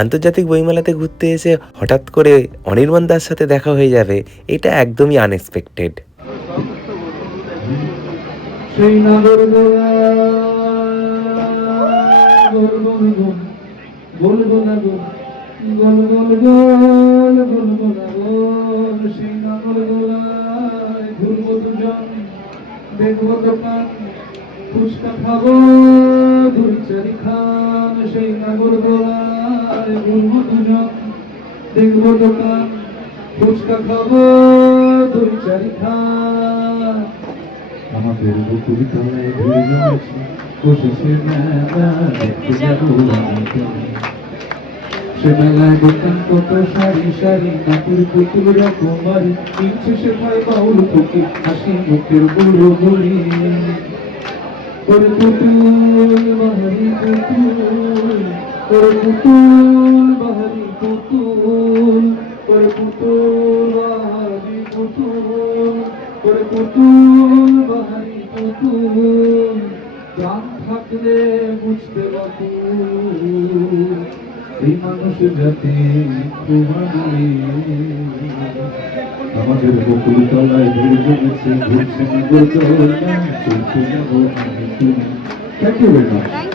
আন্তর্জাতিক বইমেলাতে ঘুরতে এসে হঠাৎ করে অনির্বাণ দার সাথে দেখা হয়ে যাবে, এটা একদমই আনএক্সপেক্টেড। সেই নাগরদোলা গোল গোল গোল গোল গোলা গোল গোল গোল গোল গোল গোলা গোল সেই নাগরদোলায় ঘুরবো দুজন, দেখবো দোকান, ফুচকা খাবো দুই চারি খান। সেই নাগরদোলায় ঘুরবো দুজন, দেখবো দোকান, ফুচকা খাবো দুই চারি খান। আমাদের বুকুর তলায় ঘুরে জমেছে, বসেছে মেলা দেখতে যাবো আমি তুমি। সে মেলায় দোকান কত সারি সারি, নাকুর পুতুল রকমারি, কিনছে সে ভাই বাউল ফুকি, হাসি মুখের বুড়ো বুড়ি। ওরে পুতুল বাহারি পুতুল, ওরে পুতুল বাহারি পুতুল, ওরে পুতুল বাহারি পুতুল, ওরে পুতুল বাহারি পুতুল। প্রাণ থাকলে বুঝতে বাতুল, এই মানুষ জাতি আমাদের বকুল তলায় ভিড় জমেছে, ঘুরছে নাগরদোলা, চলতে যাবো আমি তুমি। Thank you very much.